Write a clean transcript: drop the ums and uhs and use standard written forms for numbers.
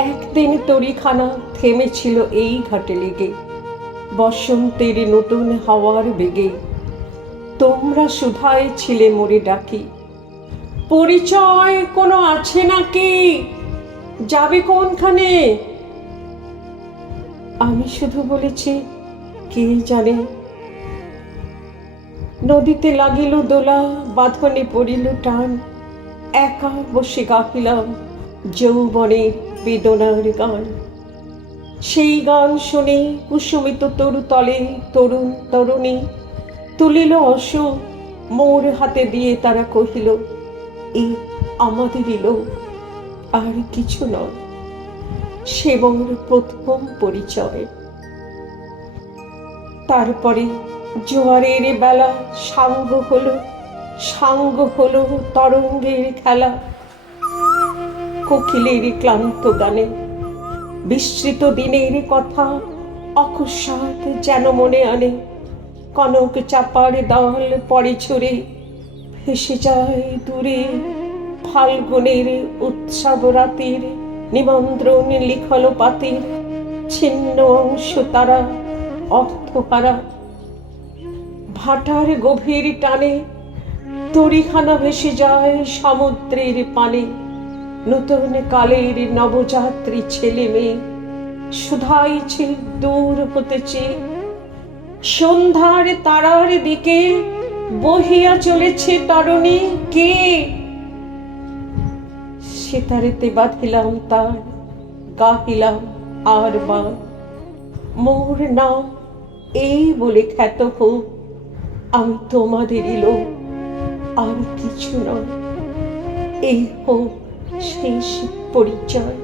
একদিন তরিখানা থেমেছিল এই ঘাটে লেগে, বসন্তের নতুন হাওয়ার বেগে। তোমরা সুধায় ছিলে মোরে ডাকি, পরিচয় কোনো আছে নাকি, যাবে কোনখানে? আমি শুধু বলেছি, কে জানে। নদীতে লাগিল দোলা, বাঁধনে পড়িল টান, একা বসে গাহিলাম যৌবনের বেদনার গান। সেই গান শুনে কুসুমিত তরু তলে তরুণ তরুণী তুলিল অশোক, মোর হাতে দিয়ে তারা কহিল, এ আমাদেরই লোক, আর কিছু নয়। সে মোর প্রথম পরিচয়। তারপরে জোয়ারের বেলা সাঙ্গ হলো তরঙ্গের খেলা। কোকিলের ক্লান্ত গানে বিস্মৃত দিনের কথা অকস্মাৎ যেন মনে আনে। কনক চাপার দল পরে ছড়ে ভেসে যায় দূরে, ফাল্গুনের উৎসব রাতের নিমন্ত্রণ লিখল পাতির ছিন্ন অংশ তারা অর্থহারা। ভাটার গভীর টানে তরিখানা ভেসে যায় সমুদ্রের পানে। নতুন কালের নবযাত্রী ছেলে মেয়ে শুধাইছে দূর হতেছে, সন্ধ্যার তারার দিকে বহিয়া চলেছে তরণী কে? সেতারেতে বাঁধিলাম তার, গাহিলাম আর বার, মোর নাম এই বলে খ্যাত হোক, আমি তোমাদেরই লোক, আর কিছু নয়। এই হোক শেষ পরিচয়।